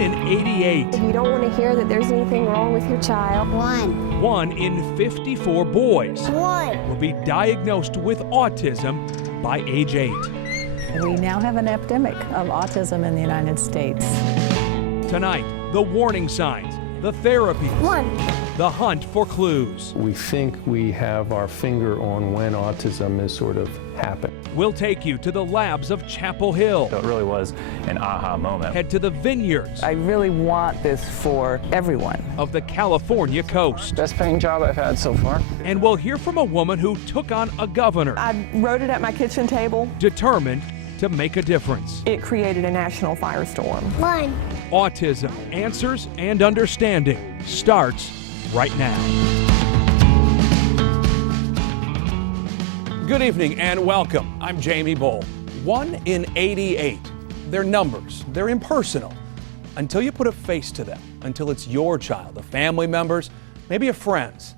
in 88. You don't want to hear that there's anything wrong with your child. One in 54 boys will be diagnosed with autism by age 8. We now have an epidemic of autism in the United States. Tonight, the warning signs, the therapies, the hunt for clues. We think we have our finger on when autism is sort of happening. We'll take you to the labs of Chapel Hill. So it really was an aha moment. Head to the vineyards I really want this for everyone. of the California coast. Best paying job I've had so far. And we'll hear from a woman who took on a governor I wrote it at my kitchen table. determined to make a difference. It created a national firestorm. Autism, Answers and Understanding starts right now. Good evening and welcome. I'm Jamie Boll. 1 in 88. They're numbers. They're impersonal until you put a face to them, until it's your child, a family member's, maybe a friend's.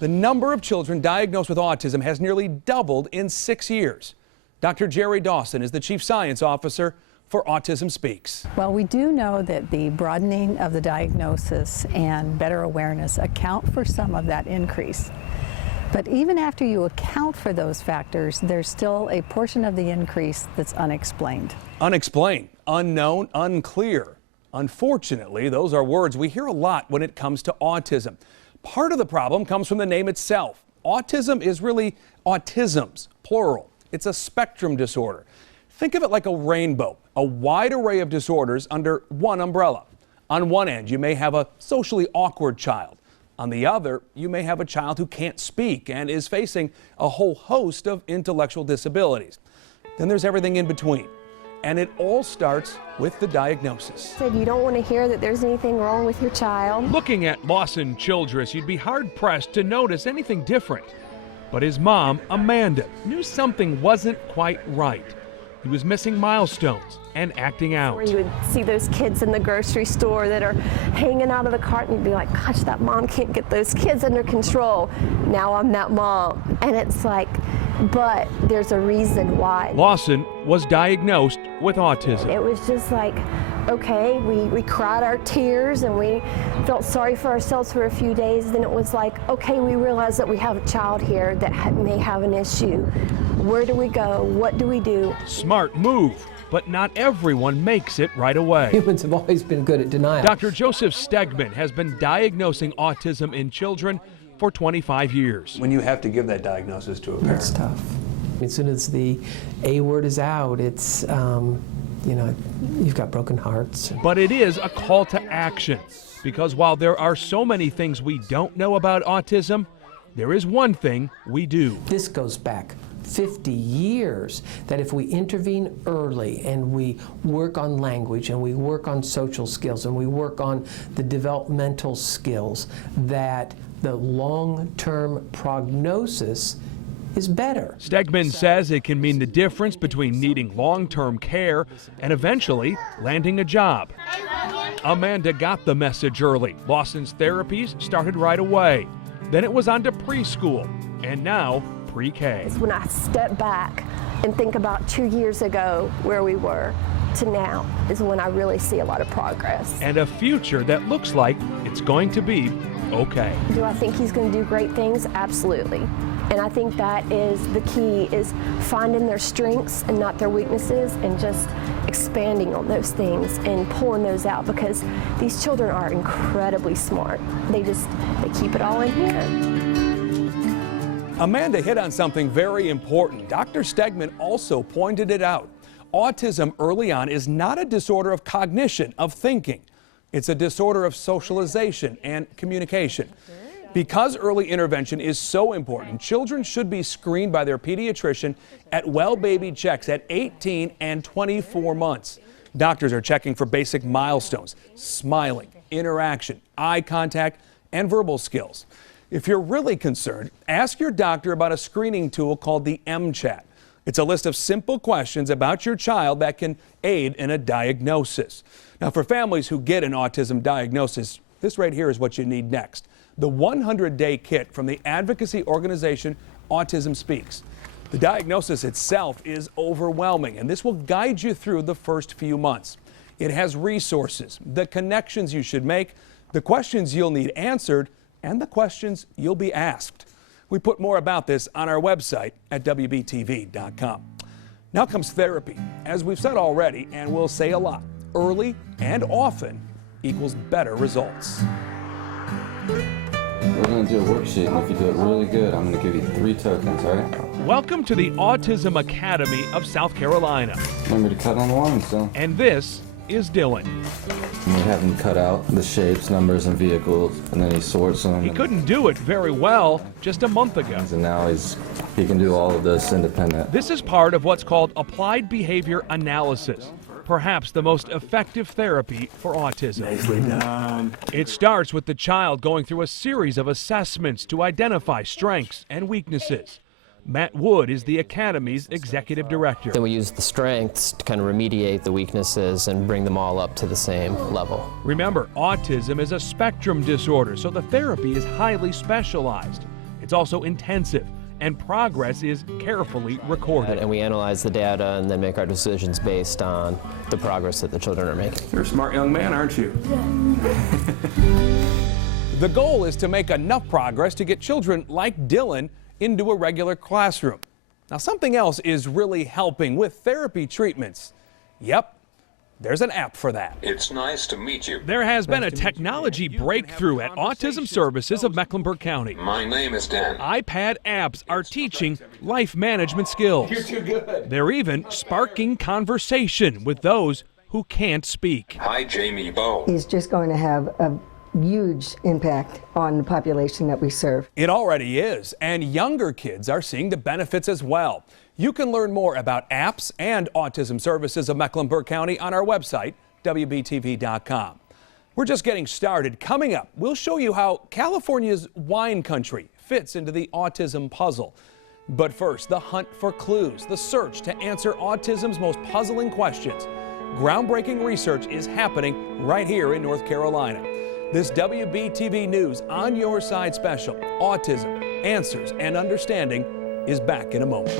The number of children diagnosed with autism has nearly doubled in 6 years. Dr. Jerry Dawson is the Chief Science Officer for Autism Speaks. Well, we do know that the broadening of the diagnosis and better awareness account for some of that increase. But even after you account for those factors, there's still a portion of the increase that's unexplained. Unexplained, unknown, unclear. Unfortunately, those are words we hear a lot when it comes to autism. Part of the problem comes from the name itself. Autism is really autisms, plural. It's a spectrum disorder. Think of it like a rainbow, a wide array of disorders under one umbrella. On one end, you may have a socially awkward child. On the other, you may have a child who can't speak and is facing a whole host of intellectual disabilities. Then there's everything in between. And it all starts with the diagnosis. Said you don't want to hear that there's anything wrong with your child. Looking at Lawson Childress, you'd be hard-pressed to notice anything different. But his mom, Amanda, knew something wasn't quite right. He was missing milestones and acting out. Or you would see those kids in the grocery store that are hanging out of the cart and you'd be like, gosh, that mom can't get those kids under control. Now I'm that mom. And it's like, but there's a reason why. Lawson was diagnosed with autism. It was just like, okay, we cried our tears and we felt sorry for ourselves for a few days. Then it was like, okay, we realize that we have a child here that may have an issue. Where do we go? What do we do? Smart move, but not everyone makes it right away. Humans have always been good at denial. Dr. Joseph Stegman has been diagnosing autism in children for 25 years. When you have to give that diagnosis to a parent. It's tough. As soon as the A word is out, it's, you've got broken hearts. But it is a call to action, because while there are so many things we don't know about autism, there is one thing we do. This goes back 50 years, that if we intervene early and we work on language and we work on social skills and we work on the developmental skills, that the long-term prognosis is better. Stegman says it can mean the difference between needing long-term care and eventually landing a job. Amanda got the message early. Lawson's therapies started right away. Then it was on to preschool, and now pre-K. When I step back and think about 2 years ago where we were to now is when I really see a lot of progress. And a future that looks like it's going to be okay. Do I think he's going to do great things? Absolutely. And I think that is the key, is finding their strengths and not their weaknesses and just expanding on those things and pulling those out, because these children are incredibly smart. They keep it all in here. Amanda hit on something very important. Dr. Stegman also pointed it out. Autism early on is not a disorder of cognition, of thinking. It's a disorder of socialization and communication. Because early intervention is so important, children should be screened by their pediatrician at well-baby checks at 18 and 24 months. Doctors are checking for basic milestones, smiling, interaction, eye contact, and verbal skills. If you're really concerned, ask your doctor about a screening tool called the M-Chat. It's a list of simple questions about your child that can aid in a diagnosis. Now, for families who get an autism diagnosis, this right here is what you need next. The 100-day kit from the advocacy organization Autism Speaks. The diagnosis itself is overwhelming, and this will guide you through the first few months. It has resources, the connections you should make, the questions you'll need answered, and the questions you'll be asked. We put more about this on our website at WBTV.com. Now comes therapy. As we've said already, and we'll say a lot, early and often equals better results. We're going to do a worksheet, and if you do it really good, I'm going to give you 3 tokens, all right? Welcome to the Autism Academy of South Carolina. Remember to cut on the line, so. And this is Dylan. And we have him cut out the shapes, numbers, and vehicles, and then he sorts them. He couldn't do it very well just a month ago. And now he can do all of this independent. This is part of what's called applied behavior analysis, perhaps the most effective therapy for autism. Nicely done. It starts with the child going through a series of assessments to identify strengths and weaknesses. Matt Wood is the Academy's executive director. Then we use the strengths to kind of remediate the weaknesses and bring them all up to the same level. Remember, autism is a spectrum disorder, so the therapy is highly specialized. It's also intensive, and progress is carefully recorded. And we analyze the data and then make our decisions based on the progress that the children are making. You're a smart young man, aren't you? The goal is to make enough progress to get children like Dylan into a regular classroom. Now, something else is really helping with therapy treatments. Yep, there's an app for that. It's nice to meet you. There has been a technology breakthrough at Autism Services of Mecklenburg County. My name is Dan. iPad apps are teaching life management skills. You're too good. They're even sparking conversation with those who can't speak. Hi, Jamie Boll. He's just going to have a huge impact on the population that we serve. It already is, and younger kids are seeing the benefits as well. You can learn more about apps and Autism Services of Mecklenburg County on our website, WBTV.com. We're just getting started. Coming up, we'll show you how California's wine country fits into the autism puzzle. But first, the hunt for clues, the search to answer autism's most puzzling questions. Groundbreaking research is happening right here in North Carolina. This WBTV News On Your Side special, Autism, Answers and Understanding, is back in a moment.